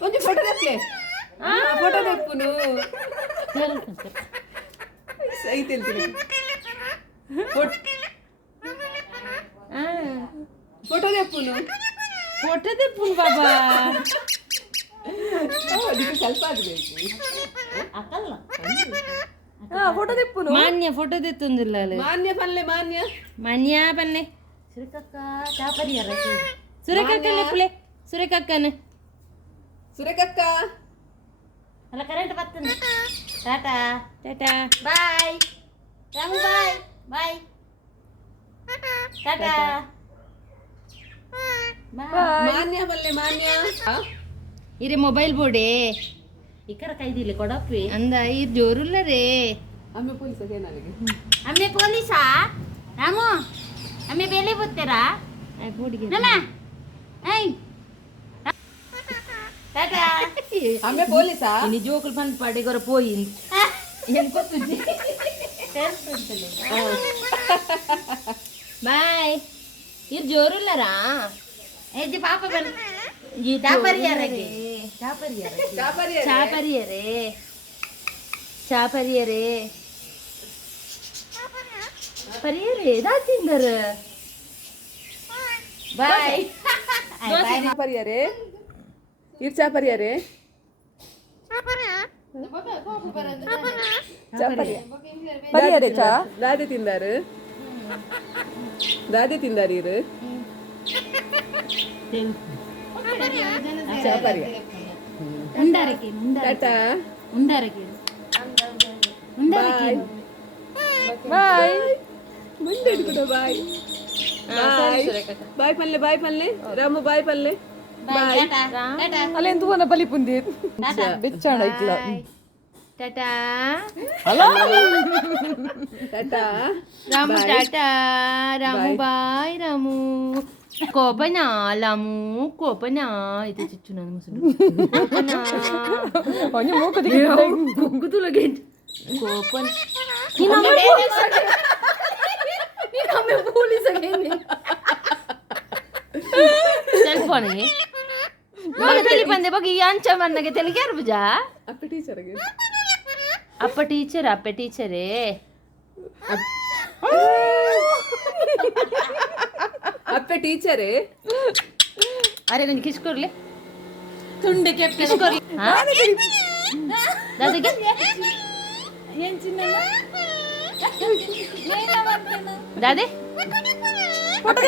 ಒಂದು photo ತೆಪ್ಲೆ photo ತೆಪ್ಪುನು ಐತೆ ಹೇಳ್ತೀನಿ ಫೋಟೋ ತೆಪ್ಪುನು ಬಾಬಾ ಅದಕ್ಕೆ ಸ್ವಲ್ಪ ಆಗಬೇಕು ಫೋಟೋ ತೆಪ್ಪುನು ಮಾನ್ಯ ಫೋಟೋ ತೆತ್ತೊಂದಿಲ್ಲ ಮಾನ್ಯ ಪಲ್ಲೆ ಮಾನ್ಯ ಪಲ್ಲೆ ಸುರೇಖಕ್ಕ ಚಾಪರಿಯರ ಸುರೇಖಕ್ಕನೆ ಸುರೇಖಕ್ಕನೆ ಸುರೇಖಕ್ಕ ಅಲ್ಲ ಕರೆಂಟ್ ಬರ್ತದೆ ಟಾಟಾ ಟಾಟಾ ಬಾಯ್ ರಾಮು ಬಾಯ್ ಬಾಯ್ ಟಾಟಾ ಮಾನ್ಯ ಪಲ್ಲೆ ಮಾನ್ಯ ಇರೆ ಮೊಬೈಲ್ ಬೋರ್ಡೇ ಇಕರ ಕೈದಿಲ್ಲ ಕೊಡಪ್ಪಿ ಅಂದ ಈ ಜೋರುಲ್ಲ ರೇ ಅಮ್ಮೆ ಪೊಲೀಸಗೆ ನನಗೆ ಅಮ್ಮೆ ಪೊಲೀಸಾ ರಾಮು ಅಮ್ಮೆ ಬೇಲೆ ಬುತ್ತೀರಾ ಬೋರ್ಡಿಗೆ ನಮ್ಮ ಏಯ್ ಟಾಟಾ ಅಮ್ಮೆ ಪೊಲೀಸಾ ಇನಿ ಜೋಕುಲ್ ಬಂದ್ ಪಾಡಿಗರ ಪೋಯಿನ್ ಏನ್ ಗೊತ್ತಿದ್ದಿ ಬಾಯ್ ಇರ್ ಜೋರುಲ್ಲರಾ ಏಜಿ ಪಾಪ ಬನ್ ಈ ಚಾಪರಿಯರಗೆ ಚಾಪರಿಯರೇ ಪರಿಯರೇ ದಾತಿಂದರ ಬಾಯ್ ಪರಿಯರೆ ಇರ್ಚಾ ಪರಿಯರೆ ಪರಿಯರೆ ಚಾ ದಾದಿ ತಿಂದಾರು ಇರು ಚಾ ಪರಿಯ ಉಂಡಾರಕ್ಕೆ ಟಾಟಾ ಉಂಡಾರಕ್ಕೆ ಬಾಯ್ ಬಾಯ್ ಮುಂದೆ ಹಿಡ್ಕೊಡು ಬಾಯ್ ಬಾಯ್ ಪಲ್ಲೆ ರಾಮು ಬಾಯ್ ಪಲ್ಲೆ ಬಾಯ್ ಅಲ್ಲ ಎಂತ ಹೋನ ಬಲಿ ಪುಂದಿ ಬೆಚ್ಚಾಣ ಇಕ್ಲ ಟಾಟಾ ಟಾಟಾ ರಾಮು ಟಾಟಾ ರಾಮು ಬಾಯ್ ರಾಮು ಕೋಪನ ಲಾಮು ಕೋಪನ ಇದು ಚಿಚ್ಚು ನಾನು ಮುಸುಡು ಒಂಜಿ ಮೂಕದಿ ಗುಂಗುತುಲ ಗೇಟ್ ಕೋಪನ್ ನೀನಮ್ಮೆ ಪೊಲೀಸ್ ಆಗೇನಿ ಸೆಲ್ ಫೋನ್ ಮಗ ತಲಿ ಬಂದೆ ಬಗಿ ಅಂಚ ಮನ್ನಗೆ ತೆಲಿಗೆ ಅರ್ಬುಜಾ ಅಪ್ಪ ಟೀಚರೇ ಅಪ್ಪೆ ಟೀಚರೇ ಅರೆ ನಾನು ಕಿಸ್ಕೊರ್ಲಿ ತುಂಡಕ್ಕೆ ಕಿಸ್ಕೊರ್ಲಿ ದಾದಿಗೆ ಏನ್ ಚಿನ್ನ ದಾದಿ ಫೋಟೋ